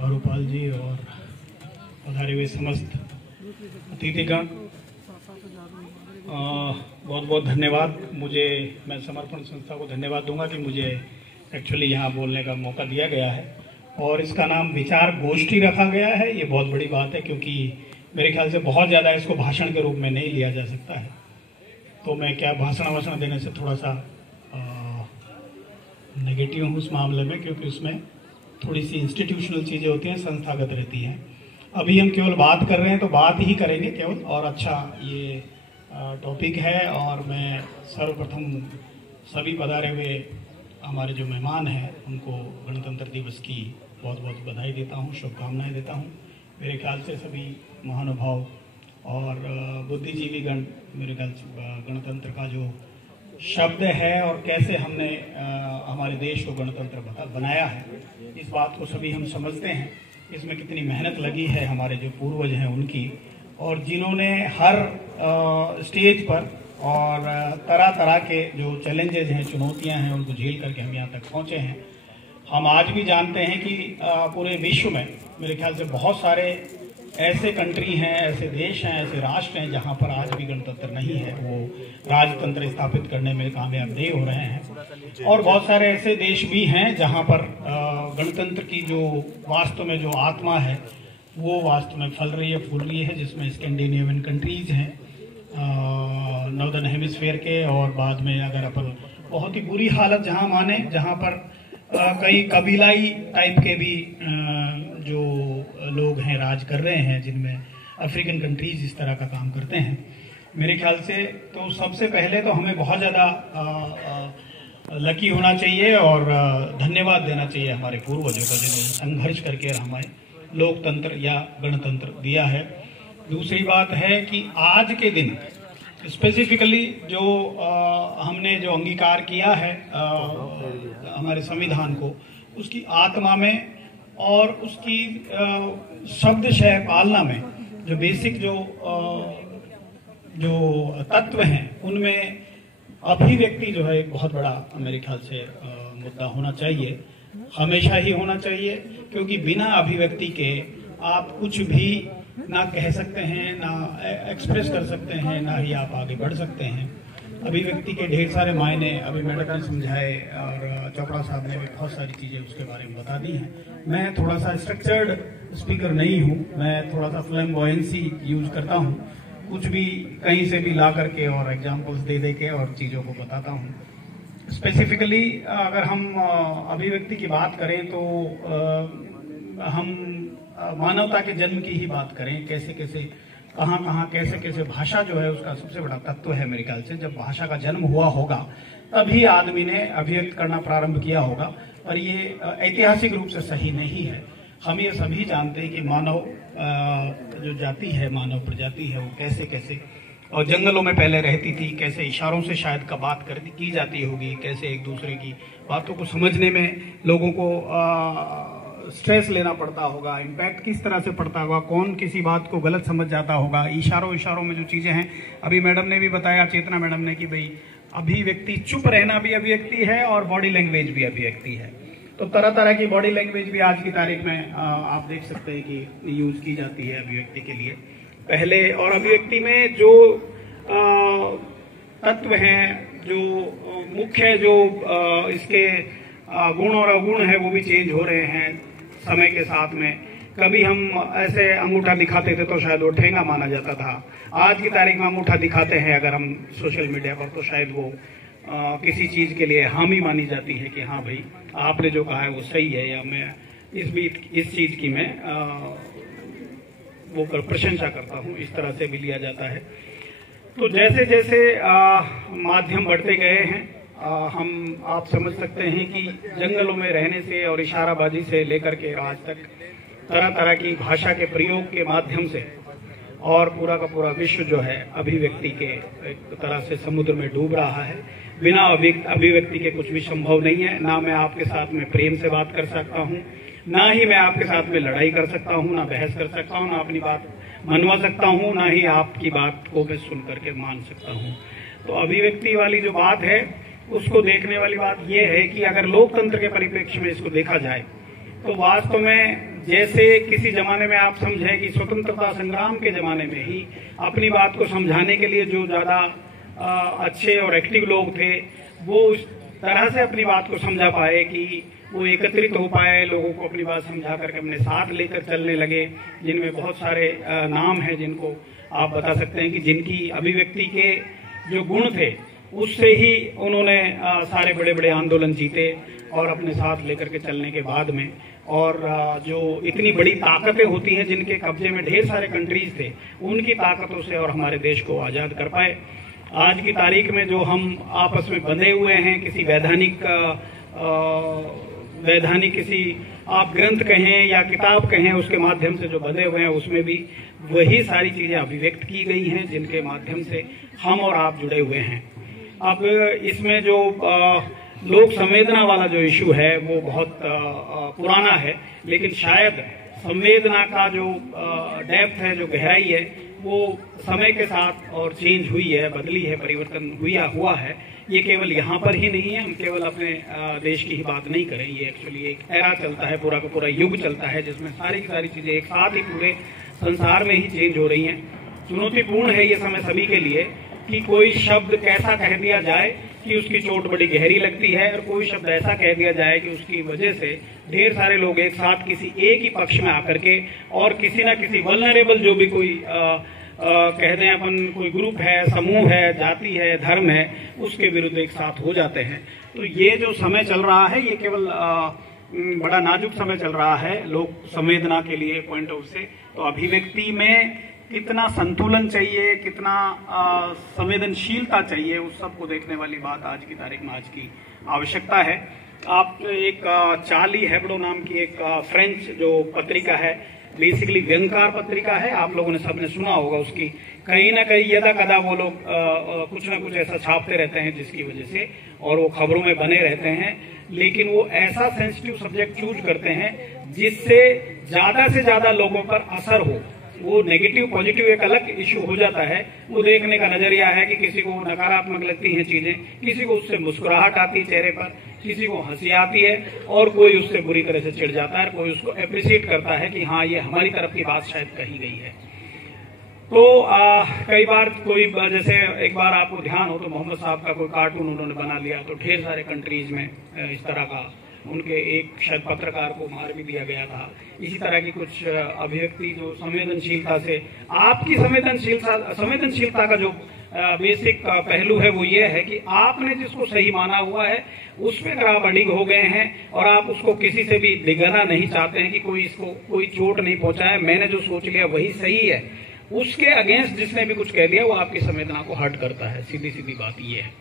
भारूपाल जी और पधारे हुए समस्त अतिथिगण, बहुत बहुत धन्यवाद। मैं समर्पण संस्था को धन्यवाद दूंगा कि मुझे एक्चुअली यहाँ बोलने का मौका दिया गया है और इसका नाम विचार गोष्ठी रखा गया है। ये बहुत बड़ी बात है क्योंकि मेरे ख्याल से बहुत ज़्यादा इसको भाषण के रूप में नहीं लिया जा सकता है। तो मैं क्या भाषण देने से थोड़ा सा नेगेटिव हूँ उस मामले में, क्योंकि उसमें थोड़ी सी इंस्टीट्यूशनल चीज़ें होती हैं, संस्थागत रहती हैं। अभी हम केवल बात कर रहे हैं तो बात ही करेंगे केवल, और अच्छा ये टॉपिक है। और मैं सर्वप्रथम सभी पधारे हुए हमारे जो मेहमान हैं उनको गणतंत्र दिवस की बहुत बहुत बधाई देता हूँ, शुभकामनाएं देता हूँ। मेरे ख्याल से सभी महानुभाव और बुद्धिजीवी गण, मेरे ख्याल से गणतंत्र का जो शब्द है और कैसे हमने हमारे देश को गणतंत्र बनाया है, इस बात को सभी हम समझते हैं। इसमें कितनी मेहनत लगी है हमारे जो पूर्वज हैं उनकी, और जिन्होंने हर स्टेज पर और तरह तरह के जो चैलेंजेस हैं, चुनौतियां हैं, उनको झेल करके हम यहाँ तक पहुँचे हैं। हम आज भी जानते हैं कि पूरे विश्व में मेरे ख्याल से बहुत सारे ऐसे कंट्री हैं, ऐसे देश हैं, ऐसे राष्ट्र हैं जहाँ पर आज भी गणतंत्र नहीं है, वो राजतंत्र स्थापित करने में कामयाब नहीं हो रहे हैं। और बहुत सारे ऐसे देश भी हैं जहाँ पर गणतंत्र की जो वास्तव में जो आत्मा है वो वास्तव में फल रही है, फूल रही है, जिसमें स्कैंडिनेवियन कंट्रीज हैं नॉर्दर्न हेमिस्फीयर के, और बाद में अगर अपन बहुत ही बुरी हालत जहाँ माने, जहाँ पर कई कबीलाई टाइप के भी जो लोग हैं राज कर रहे हैं, जिनमें अफ्रीकन कंट्रीज इस तरह का काम करते हैं। मेरे ख्याल से तो सबसे पहले तो हमें बहुत ज़्यादा लकी होना चाहिए और धन्यवाद देना चाहिए हमारे पूर्वजों का, जिन्होंने संघर्ष करके हमें लोकतंत्र या गणतंत्र दिया है। दूसरी बात है कि आज के दिन स्पेसिफिकली जो हमने जो अंगीकार किया है हमारे संविधान को, उसकी आत्मा में और उसकी शब्दशः पालना में जो बेसिक जो तत्व हैं, उनमें अभिव्यक्ति जो है एक बहुत बड़ा मेरे ख्याल से मुद्दा होना चाहिए, हमेशा ही होना चाहिए। क्योंकि बिना अभिव्यक्ति के आप कुछ भी ना कह सकते हैं, ना एक्सप्रेस कर सकते हैं, ना ही आप आगे बढ़ सकते हैं। अभिव्यक्ति के ढेर सारे मायने अभी मैडम ने समझाए और चोपड़ा साहब ने भी बहुत सारी चीजें उसके बारे में बता दी हैं। मैं थोड़ा सा स्ट्रक्चर्ड स्पीकर नहीं हूँ, मैं थोड़ा सा फ्लैम्बॉयंसी यूज करता हूँ, कुछ भी कहीं से भी ला करके और एग्जाम्पल्स दे के और चीजों को बताता हूँ। स्पेसिफिकली अगर हम अभिव्यक्ति की बात करें तो हम मानवता के जन्म की ही बात करें, कैसे कैसे कहाँ कैसे भाषा जो है उसका सबसे बड़ा तत्व है। मेरे ख्याल से जब भाषा का जन्म हुआ होगा तभी आदमी ने अभिव्यक्त करना प्रारंभ किया होगा, पर ये ऐतिहासिक रूप से सही नहीं है। हम ये सभी जानते हैं कि मानव जो जाति है, मानव प्रजाति है, वो कैसे कैसे और जंगलों में पहले रहती थी, कैसे इशारों से शायद का बात की जाती होगी, कैसे एक दूसरे की बातों को समझने में लोगों को स्ट्रेस लेना पड़ता होगा, इम्पैक्ट किस तरह से पड़ता होगा, कौन किसी बात को गलत समझ जाता होगा। इशारों में जो चीजें हैं, अभी मैडम ने भी बताया, चेतना मैडम ने, कि भाई अभिव्यक्ति, चुप रहना भी अभिव्यक्ति है और बॉडी लैंग्वेज भी अभिव्यक्ति है। तो तरह तरह की बॉडी लैंग्वेज भी आज की तारीख में आप देख सकते हैं कि यूज की जाती है अभिव्यक्ति के लिए पहले। और अभिव्यक्ति में जो तत्व हैं, जो मुख्य जो इसके गुण और अवगुण है, वो भी चेंज हो रहे हैं समय के साथ में। कभी हम ऐसे अंगूठा दिखाते थे तो शायद वो ठेंगा माना जाता था, आज की तारीख में अंगूठा दिखाते हैं अगर हम सोशल मीडिया पर तो शायद वो किसी चीज के लिए हामी मानी जाती है कि हाँ भाई आपने जो कहा है वो सही है, या मैं इस चीज की मैं वो प्रशंसा करता हूँ, इस तरह से भी लिया जाता है। तो जैसे जैसे माध्यम बढ़ते गए हैं, आप समझ सकते हैं कि जंगलों में रहने से और इशाराबाजी से लेकर के आज तक तरह तरह की भाषा के प्रयोग के माध्यम से और पूरा का पूरा विश्व जो है अभिव्यक्ति के एक तरह से समुद्र में डूब रहा है। बिना अभिव्यक्ति के कुछ भी संभव नहीं है। ना मैं आपके साथ में प्रेम से बात कर सकता हूँ, ना ही मैं आपके साथ में लड़ाई कर सकता हूँ, ना बहस कर सकता हूँ, ना अपनी बात मनवा सकता हूँ, ना ही आपकी बात को मैं सुन करके मान सकता हूँ। तो अभिव्यक्ति वाली जो बात है, उसको देखने वाली बात यह है कि अगर लोकतंत्र के परिप्रेक्ष्य में इसको देखा जाए तो वास्तव में जैसे किसी जमाने में आप समझें कि स्वतंत्रता संग्राम के जमाने में ही अपनी बात को समझाने के लिए जो ज्यादा अच्छे और एक्टिव लोग थे वो उस तरह से अपनी बात को समझा पाए कि वो एकत्रित हो पाए, लोगों को अपनी बात समझा करके अपने साथ लेकर चलने लगे, जिनमें बहुत सारे नाम हैं जिनको आप बता सकते हैं कि जिनकी अभिव्यक्ति के जो गुण थे उससे ही उन्होंने सारे बड़े बड़े आंदोलन जीते और अपने साथ लेकर के चलने के बाद में, और जो इतनी बड़ी ताकतें होती हैं जिनके कब्जे में ढेर सारे कंट्रीज थे, उनकी ताकतों से और हमारे देश को आजाद कर पाए। आज की तारीख में जो हम आपस में बंधे हुए हैं, किसी वैधानिक किसी आप ग्रंथ कहें या किताब कहें, उसके माध्यम से जो बंधे हुए हैं, उसमें भी वही सारी चीजें अभिव्यक्त की गई हैं जिनके माध्यम से हम और आप जुड़े हुए हैं। अब इसमें जो लोक संवेदना वाला जो इशू है वो बहुत पुराना है, लेकिन शायद संवेदना का जो डेप्थ है, जो गहराई है, वो समय के साथ और चेंज हुई है, बदली है, परिवर्तन हुआ है। ये केवल यहाँ पर ही नहीं है, हम केवल अपने देश की ही बात नहीं करें, ये एक्चुअली एक एरा चलता है, पूरा का पूरा युग चलता है जिसमें सारी की सारी चीजें एक साथ ही पूरे संसार में ही चेंज हो रही हैं। चुनौतीपूर्ण है ये समय सभी के लिए कि कोई शब्द कैसा कह दिया जाए कि उसकी चोट बड़ी गहरी लगती है, और कोई शब्द ऐसा कह दिया जाए कि उसकी वजह से ढेर सारे लोग एक साथ किसी एक ही पक्ष में आकर के और किसी ना किसी वल्नरेबल जो भी कोई कह दें अपन, कोई ग्रुप है, समूह है, जाति है, धर्म है, उसके विरुद्ध एक साथ हो जाते हैं। तो ये जो समय चल रहा है ये केवल बड़ा नाजुक समय चल रहा है लोक संवेदना के लिए पॉइंट ऑफ से। तो अभिव्यक्ति में कितना संतुलन चाहिए, कितना संवेदनशीलता चाहिए, उस सबको देखने वाली बात आज की तारीख में आज की आवश्यकता है। आप एक चार्ली हेब्डो नाम की एक फ्रेंच जो पत्रिका है, बेसिकली व्यंगकार पत्रिका है, आप लोगों ने सबने सुना होगा उसकी, कहीं ना कहीं यदा कदा वो लोग कुछ ना कुछ ऐसा छापते रहते हैं जिसकी वजह से, और वो खबरों में बने रहते हैं, लेकिन वो ऐसा सेंसिटिव सब्जेक्ट चूज करते हैं जिससे ज्यादा से ज्यादा लोगों पर असर हो। वो नेगेटिव पॉजिटिव एक अलग इश्यू हो जाता है, वो देखने का नजरिया है कि किसी को नकारात्मक लगती हैं चीजें, किसी को उससे मुस्कुराहट आती है चेहरे पर, किसी को हंसी आती है, और कोई उससे बुरी तरह से चिढ़ जाता है, कोई उसको अप्रिशिएट करता है कि हाँ ये हमारी तरफ की बात शायद कही गई है। तो कई बार कोई, जैसे एक बार आपको ध्यान हो तो मोहम्मद साहब का कोई कार्टून उन्होंने बना लिया, तो ढेर सारे कंट्रीज में इस तरह का, उनके एक शायद पत्रकार को मार भी दिया गया था। इसी तरह की कुछ अभिव्यक्ति जो संवेदनशीलता से, आपकी संवेदनशीलता का जो बेसिक पहलू है वो ये है कि आपने जिसको सही माना हुआ है उस पर अगर आप अडिग हो गए हैं और आप उसको किसी से भी डिगाना नहीं चाहते हैं कि कोई इसको कोई चोट नहीं पहुंचाए, मैंने जो सोच लिया वही सही है, उसके अगेंस्ट जिसने भी कुछ कह दिया वो आपकी संवेदना को हर्ट करता है। सीधी सीधी बात ये है।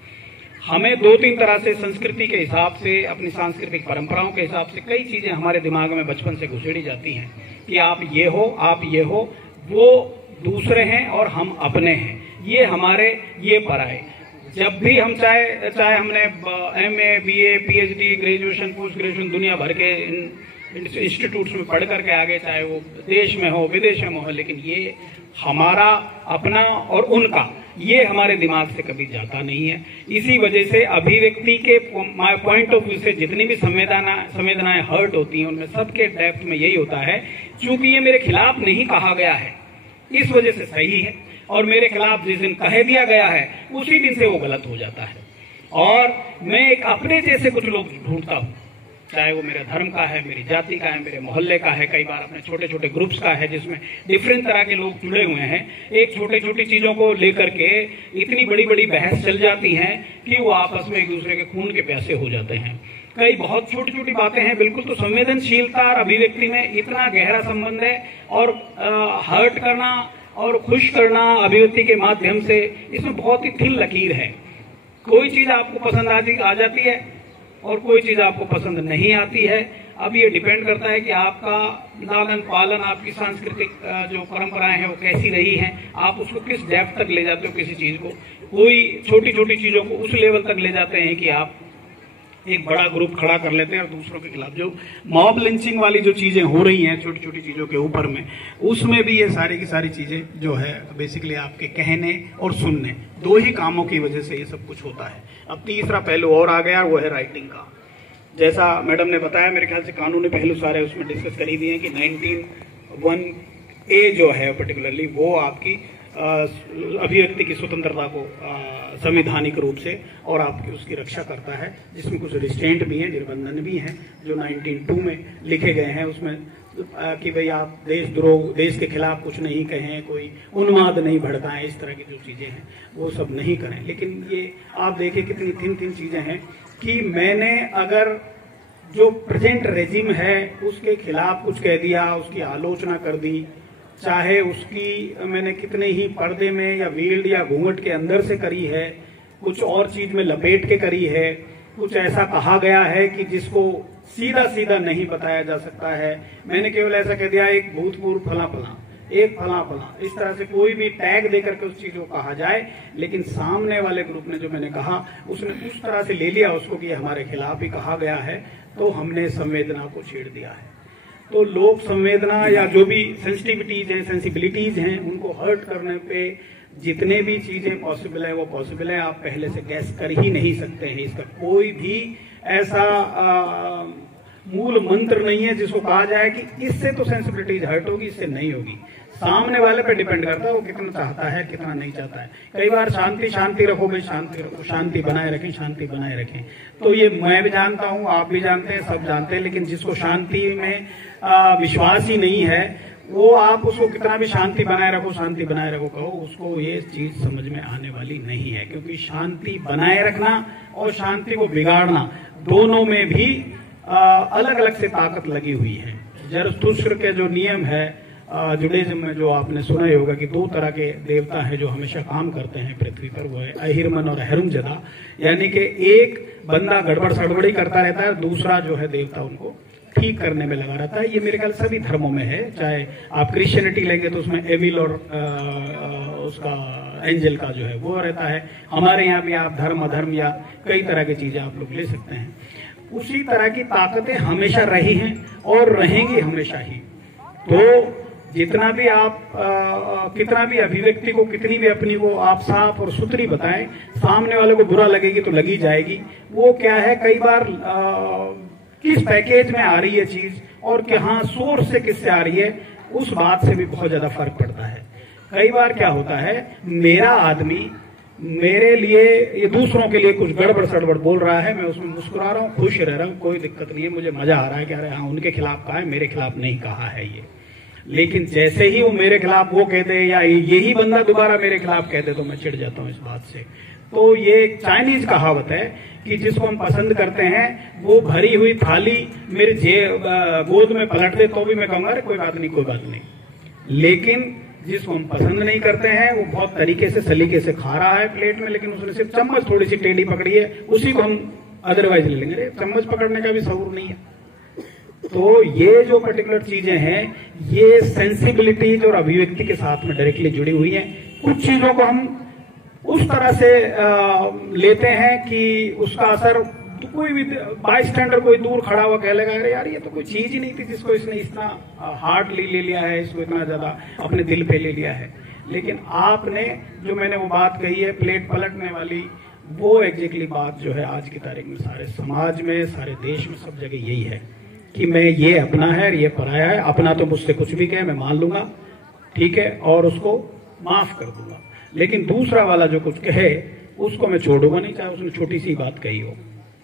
हमें दो तीन तरह से संस्कृति के हिसाब से, अपनी सांस्कृतिक परंपराओं के हिसाब से कई चीजें हमारे दिमाग में बचपन से घुसेड़ी जाती हैं कि आप ये हो, आप ये हो, वो दूसरे हैं और हम अपने हैं, ये हमारे, ये पराए। जब भी हम चाहे हमने MA, BA, PhD, graduation, post graduation दुनिया भर के इंस्टीट्यूट्स में पढ़ करके आगे, चाहे वो देश में हो विदेश में हो, लेकिन ये हमारा अपना और उनका, ये हमारे दिमाग से कभी जाता नहीं है। इसी वजह से अभिव्यक्ति के पॉइंट ऑफ व्यू से जितनी भी संवेदनाएं हर्ट होती हैं, उनमें सबके डेप्थ में यही होता है, क्योंकि ये मेरे खिलाफ नहीं कहा गया है इस वजह से सही है, और मेरे खिलाफ जिस दिन कह दिया गया है उसी दिन से वो गलत हो जाता है। और मैं एक अपने जैसे कुछ लोग ढूंढता हूँ, चाहे वो मेरे धर्म का है, मेरी जाति का है, मेरे मोहल्ले का है, कई बार अपने छोटे छोटे ग्रुप्स का है जिसमें डिफरेंट तरह के लोग जुड़े हुए हैं। एक छोटी छोटी चीजों को लेकर के इतनी बड़ी बड़ी बहस चल जाती है कि वो आपस में एक दूसरे के खून के प्यासे हो जाते हैं। कई बहुत छोटी छोटी बातें हैं बिल्कुल। तो संवेदनशीलता और अभिव्यक्ति में इतना गहरा संबंध है, और हर्ट करना और खुश करना अभिव्यक्ति के माध्यम से, इसमें बहुत ही थिन लकीर है। कोई चीज आपको पसंद आ जाती है और कोई चीज आपको पसंद नहीं आती है। अब ये डिपेंड करता है कि आपका लालन पालन, आपकी सांस्कृतिक जो परंपराएं हैं वो कैसी रही हैं, आप उसको किस डेप्थ तक ले जाते हो किसी चीज को। कोई छोटी छोटी चीजों को उस लेवल तक ले जाते हैं कि आप एक बड़ा ग्रुप खड़ा कर लेते हैं और दूसरों के खिलाफ, जो मॉब लिंचिंग वाली जो चीजें हो रही हैं छोटी छोटी चीजों के ऊपर में, उसमें भी ये सारी की सारी चीजें जो है बेसिकली आपके कहने और सुनने, दो ही कामों की वजह से ये सब कुछ होता है। अब तीसरा पहलू और आ गया, वो है राइटिंग का। जैसा मैडम ने बताया, मेरे ख्याल से कानूनी पहलू सारे उसमें डिस्कस कर ही दिए हैं कि 19(1)A जो है पर्टिकुलरली वो आपकी अभिव्यक्ति की स्वतंत्रता को संवैधानिक रूप से और आपकी उसकी रक्षा करता है, जिसमें कुछ रिस्ट्रेंट भी हैं, निर्बंधन भी हैं जो 19(2) में लिखे गए हैं उसमें कि भाई आप देशद्रोह, देश के खिलाफ कुछ नहीं कहें, कोई उन्माद नहीं भड़काएं, इस तरह की जो चीजें हैं वो सब नहीं करें। लेकिन ये आप देखिए कितनी थिन चीजें हैं कि मैंने अगर जो प्रेजेंट रेजिम है उसके खिलाफ कुछ कह दिया, उसकी आलोचना कर दी, चाहे उसकी मैंने कितने ही पर्दे में या वील्ड या घूंघट के अंदर से करी है, कुछ और चीज में लपेट के करी है, कुछ ऐसा कहा गया है कि जिसको सीधा सीधा नहीं बताया जा सकता है, मैंने केवल ऐसा कह दिया एक भूतपूर्व फला फला, एक फला फला, इस तरह से कोई भी टैग देकर के उस चीज को कहा जाए, लेकिन सामने वाले ग्रुप ने जो मैंने कहा उसने उस तरह से ले लिया उसको कि हमारे खिलाफ ही कहा गया है, तो हमने संवेदना को छेड़ दिया है। तो लोक संवेदना या जो भी सेंसिटिविटीज हैं, सेंसिबिलिटीज हैं, उनको हर्ट करने पे जितने भी चीजें पॉसिबल है वो पॉसिबल है। आप पहले से गैस कर ही नहीं सकते हैं, इसका कोई भी ऐसा मूल मंत्र नहीं है जिसको कहा जाए कि इससे तो सेंसिबिलिटीज हर्ट होगी, इससे नहीं होगी। सामने वाले पे डिपेंड करता है वो कितना चाहता है, कितना नहीं चाहता है। कई बार शांति रखो भाई, शांति रखो, शांति बनाए रखें, शांति बनाए रखें। तो ये मैं भी जानता हूँ, आप भी जानते हैं, सब जानते हैं, लेकिन जिसको शांति में विश्वास ही नहीं है वो आप उसको कितना भी शांति बनाए रखो, शांति बनाए रखो कहो, उसको ये चीज समझ में आने वाली नहीं है। क्योंकि शांति बनाए रखना और शांति को बिगाड़ना दोनों में भी अलग अलग से ताकत लगी हुई है। जरथुस्त्र के जो नियम है जुडाइज्म में, जो आपने सुना ही होगा कि 2 तरह के देवता हैं जो हमेशा काम करते हैं पृथ्वी पर, वो है अहिरमन और अहरुमजदा। यानी कि एक बंदा गड़बड़ सड़बड़ी करता रहता है, दूसरा जो है देवता उनको ठीक करने में लगा रहता है। ये मेरे ख्याल सभी धर्मों में है, चाहे आप क्रिश्चियनिटी लेंगे तो उसमें एविल और उसका एंजल का जो है वो रहता है। हमारे यहाँ भी आप धर्म अधर्म या कई तरह की चीजें आप लोग ले सकते हैं। उसी तरह की ताकतें हमेशा रही हैं और रहेंगी हमेशा ही। तो जितना भी आप कितना भी अभिव्यक्ति को, कितनी भी अपनी को आप साफ और सुथरी बताएं, सामने वाले को बुरा लगेगी तो लगी जाएगी। वो क्या है, कई बार किस पैकेज में आ रही है चीज और कहाँ सोर्स से किससे आ रही है, उस बात से भी बहुत ज्यादा फर्क पड़ता है। कई बार क्या होता है, मेरा आदमी मेरे लिए, ये दूसरों के लिए कुछ गड़बड़ सड़बड़ बोल रहा है, मैं उसमें मुस्कुरा रहा हूँ, खुश रह रहा हूँ, कोई दिक्कत नहीं है, मुझे मजा आ रहा है कि अरे हाँ उनके खिलाफ कहा है, मेरे खिलाफ नहीं कहा है ये। लेकिन जैसे ही वो मेरे खिलाफ वो कहते हैं या यही बंदा दोबारा मेरे खिलाफ कहते तो मैं चिढ़ जाता हूँ इस बात से। तो ये एक चाइनीज कहावत है कि जिसको हम पसंद करते हैं वो भरी हुई थाली मेरे गोद में पलट दे तो भी मैं कहूंगा अरे कोई बात नहीं, कोई बात नहीं। लेकिन जिसको हम पसंद नहीं करते हैं वो बहुत तरीके से सलीके से खा रहा है प्लेट में, लेकिन उसने सिर्फ चम्मच थोड़ी सी टेढ़ी पकड़ी है, उसी को हम अदरवाइज ले लेंगे। चम्मच पकड़ने का भी शऊर नहीं है। तो ये जो पर्टिकुलर चीजें हैं ये सेंसिबिलिटीज और अभिव्यक्ति के साथ में डायरेक्टली जुड़ी हुई हैं। कुछ चीजों को हम उस तरह से लेते हैं कि उसका असर तो कोई भी बाईस्टैंडर कोई दूर खड़ा हुआ कह लेगा अरे यार ये तो कोई चीज ही नहीं थी जिसको इसने इतना हार्डली ले लिया है, इसको इतना ज्यादा अपने दिल पे ले लिया है। लेकिन आपने जो मैंने वो बात कही है प्लेट पलटने वाली, वो एग्जैक्टली बात जो है आज की तारीख में सारे समाज में, सारे देश में, सब जगह यही है कि मैं ये अपना है, ये पराया है। अपना तो मुझसे कुछ भी कहे मैं मान लूंगा, ठीक है, और उसको माफ कर दूंगा। लेकिन दूसरा वाला जो कुछ कहे उसको मैं छोड़ूंगा नहीं, चाहे उसने छोटी सी बात कही हो,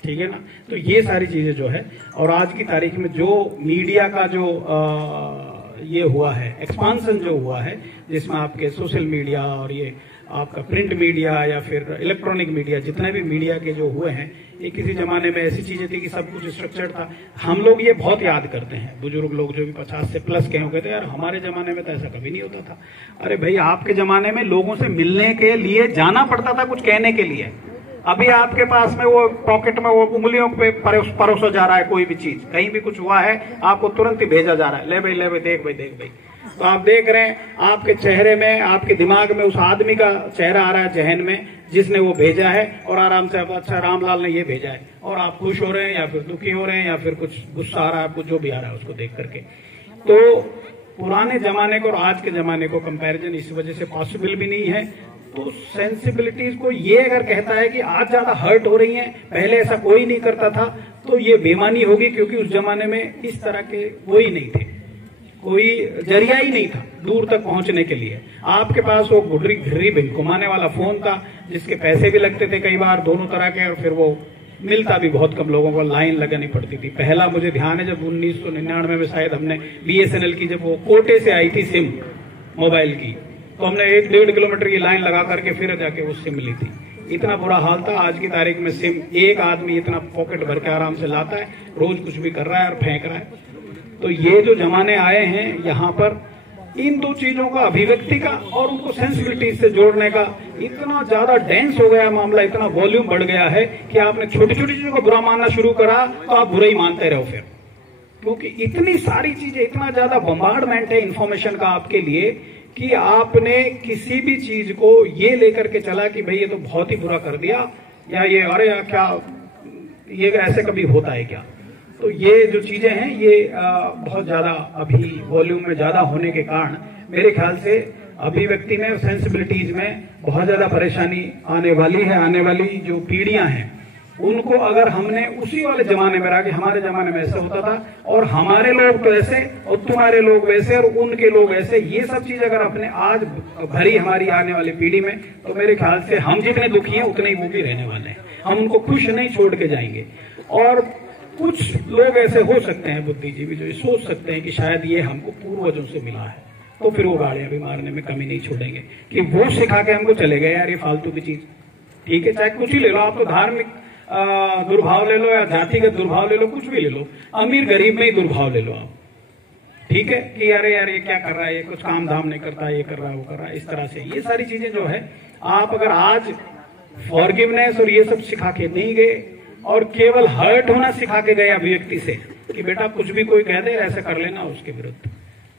ठीक है ना। तो ये सारी चीजें जो है, और आज की तारीख में जो मीडिया का जो ये हुआ है, एक्सपांसन जो हुआ है, जिसमें आपके सोशल मीडिया और ये आपका प्रिंट मीडिया या फिर इलेक्ट्रॉनिक मीडिया, जितने भी मीडिया के जो हुए हैं, ये किसी जमाने में ऐसी चीजें थी कि सब कुछ स्ट्रक्चर था। हम लोग ये बहुत याद करते हैं, बुजुर्ग लोग जो भी 50 से प्लस के हो, कहते यार हमारे जमाने में तो ऐसा कभी नहीं होता था। अरे भाई आपके जमाने में लोगों से मिलने के लिए जाना पड़ता था कुछ कहने के लिए। अभी आपके पास में वो पॉकेट में वो उंगलियों पे परोसा जा रहा है, कोई भी चीज, कहीं भी कुछ हुआ है आपको तुरंत ही भेजा जा रहा है, ले भाई देख भाई देख भाई। तो आप देख रहे हैं आपके चेहरे में, आपके दिमाग में उस आदमी का चेहरा आ रहा है जहन में जिसने वो भेजा है, और आराम से अच्छा रामलाल ने ये भेजा है, और आप खुश हो रहे हैं या फिर दुखी हो रहे हैं या फिर कुछ गुस्सा आ रहा है आपको, जो भी आ रहा है उसको देख करके। तो पुराने जमाने को और आज के जमाने को कंपैरिजन इस वजह से पॉसिबल भी नहीं है। तो सेंसिबिलिटीज को ये अगर कहता है कि आज ज्यादा हर्ट हो रही हैं, पहले ऐसा कोई नहीं करता था, तो ये बेईमानी होगी, क्योंकि उस जमाने में इस तरह के कोई नहीं थे, कोई जरिया ही नहीं था दूर तक पहुंचने के लिए। आपके पास वो गुडरी घिर्री बिन घुमाने वाला फोन था, जिसके पैसे भी लगते थे कई बार दोनों तरह के, और फिर वो मिलता भी बहुत कम लोगों को, लाइन लगानी पड़ती थी। पहला मुझे ध्यान है जब 1999 में शायद हमने BSNL की जब वो कोटे से आई थी सिम मोबाइल की, तो हमने 1-1.5 किलोमीटर की लाइन लगा करके फिर जाके वो सिम ली थी। इतना बुरा हाल था। आज की तारीख में सिम एक आदमी इतना पॉकेट भर के आराम से लाता है, रोज कुछ भी कर रहा है और फेंक रहा है। तो ये जो जमाने आए हैं, यहाँ पर इन दो चीजों का, अभिव्यक्ति का और उनको सेंसिबिलिटी से जोड़ने का, इतना ज्यादा डेंस हो गया मामला, इतना वॉल्यूम बढ़ गया है कि आपने छोटी छोटी चीजों को बुरा मानना शुरू करा तो आप बुरा ही मानते रहो फिर, क्योंकि इतनी सारी चीजें, इतना ज्यादा बम्बार्डमेंट है इंफॉर्मेशन का आपके लिए कि आपने किसी भी चीज को ये लेकर के चला कि भाई ये तो बहुत ही बुरा कर दिया, या ये अरे या क्या ये ऐसे कभी होता है क्या। तो ये जो चीजें हैं ये बहुत ज्यादा अभी वॉल्यूम में ज्यादा होने के कारण मेरे ख्याल से अभिव्यक्ति में और सेंसिबिलिटीज में बहुत ज्यादा परेशानी आने वाली है। आने वाली जो पीढ़ियां हैं उनको अगर हमने उसी वाले जमाने में रहा कि हमारे जमाने में ऐसा होता था और हमारे लोग तो ऐसे और तुम्हारे लोग वैसे और उनके लोग ऐसे, ये सब चीज अगर अपने आज भरी हमारी आने वाली पीढ़ी में, तो मेरे ख्याल से हम जितने दुखी हैं उतने ही वो भी रहने वाले हैं। हम उनको खुश नहीं छोड़ के जाएंगे। और कुछ लोग ऐसे हो सकते हैं बुद्धिजीवी जो सोच सकते हैं कि शायद ये हमको पूर्वजों से मिला है, तो फिर वो गाड़ियां भी मारने में कमी नहीं छोड़ेंगे कि वो सिखा के हमको चले गए यार ये फालतू की चीज। ठीक है, चाहे कुछ ही ले लो, आप तो धार्मिक दुर्भाव ले लो या जातिगत दुर्भाव ले लो, कुछ भी ले लो, अमीर गरीब में ही दुर्भाव ले लो आप। ठीक है कि अरे यार ये क्या कर रहा है, ये कुछ काम धाम नहीं करता, ये कर रहा है वो कर रहा है, इस तरह से ये सारी चीजें जो है, आप अगर आज फॉरगिवनेस और ये सब सिखा के नहीं गए और केवल हर्ट होना सिखा के गए अभिव्यक्ति से कि बेटा कुछ भी कोई कह दे ऐसे कर लेना उसके विरुद्ध,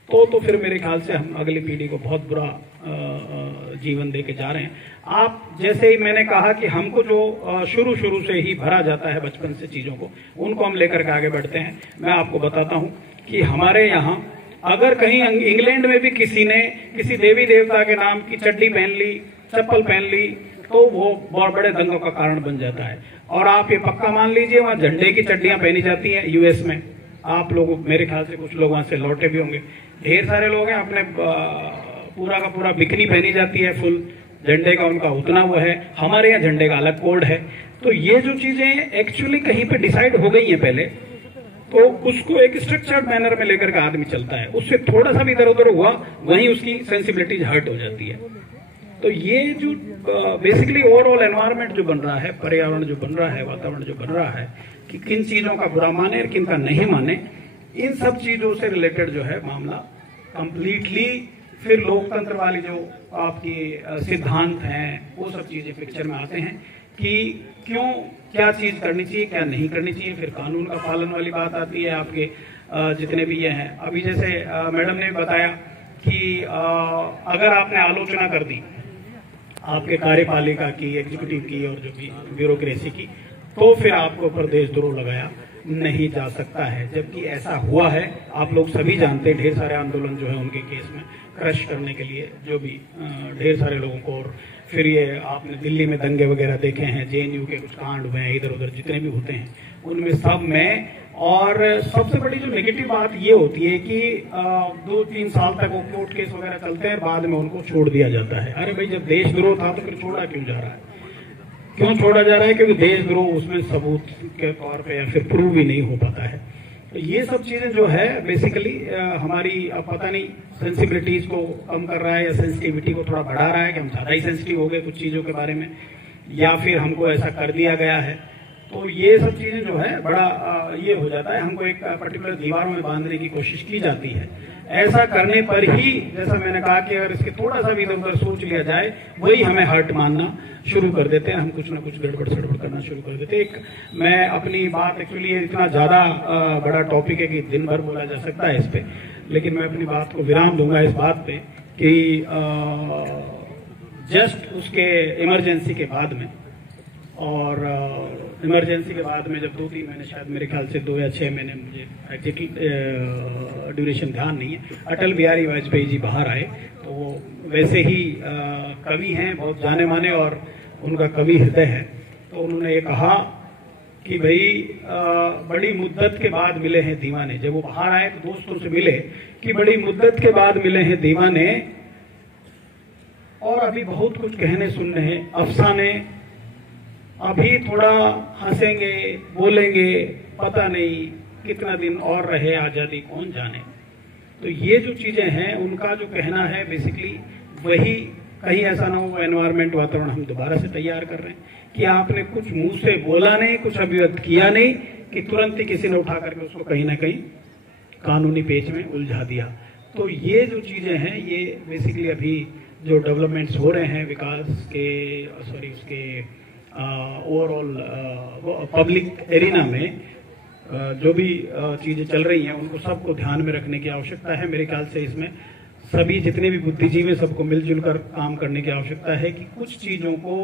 तो फिर मेरे ख्याल से हम अगली पीढ़ी को बहुत बुरा जीवन दे के जा रहे हैं। आप जैसे ही मैंने कहा कि हमको जो शुरू से ही भरा जाता है बचपन से चीजों को, उनको हम लेकर के आगे बढ़ते हैं। मैं आपको बताता हूं कि हमारे यहाँ अगर कहीं इंग्लैंड में भी किसी ने किसी देवी देवता के नाम की चड्डी पहन ली, चप्पल पहन ली, तो वो बहुत बड़े दंगों का कारण बन जाता है। और आप ये पक्का मान लीजिए वहां झंडे की चड्डियां पहनी जाती हैं यूएस में। आप लोग मेरे ख्याल से कुछ लोग वहां से लौटे भी होंगे, ढेर सारे लोग हैं, अपने पूरा का पूरा बिकनी पहनी जाती है, फुल झंडे का उनका उतना वो है। हमारे यहाँ झंडे का अलग कोड है। तो ये जो चीजें एक्चुअली कहीं पे डिसाइड हो गई हैं पहले, तो उसको एक स्ट्रक्चर्ड मैनर में लेकर के आदमी चलता है, उससे थोड़ा सा भी इधर उधर हुआ वहीं उसकी सेंसिबिलिटीज हर्ट हो जाती है। तो ये जो बेसिकली ओवरऑल एनवायरनमेंट जो बन रहा है, पर्यावरण जो बन रहा है, वातावरण जो बन रहा है कि किन चीजों का बुरा माने और किन का नहीं माने, इन सब चीजों से रिलेटेड जो है मामला कंप्लीटली फिर लोकतंत्र वाली जो आपकी सिद्धांत हैं वो सब चीजें पिक्चर में आते हैं कि क्यों क्या चीज करनी चाहिए क्या नहीं करनी चाहिए। फिर कानून का पालन वाली बात आती है आपके जितने भी ये हैं। अभी जैसे मैडम ने बताया कि अगर आपने आलोचना कर दी आपके कार्यपालिका की, एग्जीक्यूटिव की और जो भी ब्यूरोक्रेसी की, तो फिर आपको ऊपर देशद्रोह लगाया नहीं जा सकता है। जबकि ऐसा हुआ है, आप लोग सभी जानते हैं, ढेर सारे आंदोलन जो है उनके केस में क्रश करने के लिए जो भी ढेर सारे लोगों को, और फिर ये आपने दिल्ली में दंगे वगैरह देखे हैं, जेएनयू के कुछ कांड हुए हैं, इधर उधर जितने भी होते हैं उनमें सब में। और सबसे बड़ी जो नेगेटिव बात ये होती है कि 2-3 साल तक वो कोर्ट केस वगैरह चलते हैं, बाद में उनको छोड़ दिया जाता है। अरे भाई जब देशद्रोह था तो फिर छोड़ा क्यों जा रहा है? क्यों छोड़ा जा रहा है? क्योंकि देशद्रोह उसमें सबूत के तौर पे या फिर प्रूव ही नहीं हो पाता है। तो ये सब चीजें जो है बेसिकली हमारी अब पता नहीं सेंसिबिलिटीज को कम कर रहा है या सेंसिटिविटी को थोड़ा बढ़ा रहा है कि हम ज्यादा ही सेंसिटिव हो गए कुछ चीजों के बारे में, या फिर हमको ऐसा कर दिया गया है। तो ये सब चीजें जो है बड़ा ये हो जाता है, हमको एक पर्टिकुलर दीवारों में बांधने की कोशिश की जाती है। ऐसा करने पर ही, जैसा मैंने कहा कि अगर इसके थोड़ा सा भी इधर उधर सोच लिया जाए, वही हमें हर्ट मानना शुरू कर देते हैं, हम कुछ ना कुछ गड़बड़ सड़बड़ करना शुरू कर देते हैं। एक मैं अपनी बात, एक्चुअली इतना ज्यादा बड़ा टॉपिक है कि दिन भर बोला जा सकता है इस पे, लेकिन मैं अपनी बात को विराम दूंगा इस बात पे कि जस्ट उसके इमरजेंसी के बाद में और इमरजेंसी के बाद में जब 2-3 महीने, शायद मेरे ख्याल से 2 या 6 महीने, मुझे एग्जैक्टली ड्यूरेशन ध्यान नहीं है, अटल बिहारी वाजपेयी जी बाहर आए। तो वो वैसे ही कवि हैं, बहुत जाने माने, और उनका कवि हृदय है। तो उन्होंने ये कहा कि भाई बड़ी मुद्दत के बाद मिले हैं दीवाने। जब वो बाहर आए तो दोस्तों से मिले कि बड़ी मुद्दत के बाद मिले हैं दीवाने, और अभी बहुत कुछ कहने सुनने हैं अफसाने, अभी थोड़ा हंसेंगे बोलेंगे, पता नहीं कितना दिन और रहे आजादी कौन जाने। तो ये जो चीजें हैं, उनका जो कहना है बेसिकली वही, कहीं ऐसा ना हो एनवायरमेंट, वातावरण हम दोबारा से तैयार कर रहे हैं कि आपने कुछ मुंह से बोला नहीं, कुछ अभिव्यक्त किया नहीं, कि तुरंत ही किसी ने उठा करके उसको कहीं ना कहीं कानूनी पेच में उलझा दिया। तो ये जो चीजें हैं, ये बेसिकली अभी जो डेवलपमेंट्स हो रहे हैं विकास के, सॉरी उसके ओवरऑल पब्लिक एरिना में जो भी चीजें चल रही हैं, उनको सबको ध्यान में रखने की आवश्यकता है। मेरे ख्याल से इसमें सभी जितने भी बुद्धिजीवी, सबको मिलजुल कर काम करने की आवश्यकता है कि कुछ चीजों को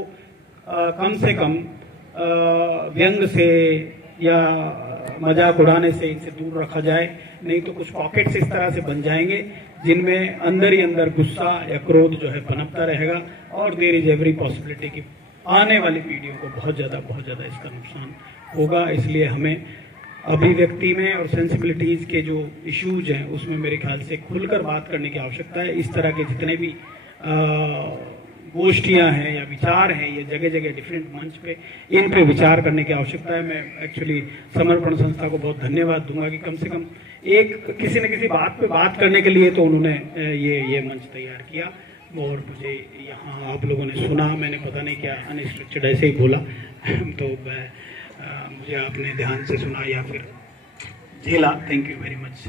कम से कम व्यंग से या मजाक उड़ाने से इनसे दूर रखा जाए। नहीं तो कुछ पॉकेट्स इस तरह से बन जाएंगे जिनमें अंदर ही अंदर गुस्सा या क्रोध जो है पनपता रहेगा, और देयर इज एवरी पॉसिबिलिटी कि आने वाली पीढ़ियों को बहुत ज्यादा इसका नुकसान होगा। इसलिए हमें अभिव्यक्ति में और सेंसिबिलिटीज के जो इश्यूज हैं, उसमें मेरे ख्याल से खुलकर बात करने की आवश्यकता है। इस तरह के जितने भी गोष्ठियां हैं या विचार हैं, ये जगह जगह डिफरेंट मंच पे, इन पे विचार करने की आवश्यकता है। मैं एक्चुअली समर्पण संस्था को बहुत धन्यवाद दूंगा कि कम से कम एक किसी न किसी बात पे बात करने के लिए तो उन्होंने ये मंच तैयार किया, और मुझे यहाँ आप लोगों ने सुना, मैंने पता नहीं क्या अनस्ट्रक्चर्ड ऐसे ही बोला तो मुझे आपने ध्यान से सुना या फिर झेला। Thank you very much.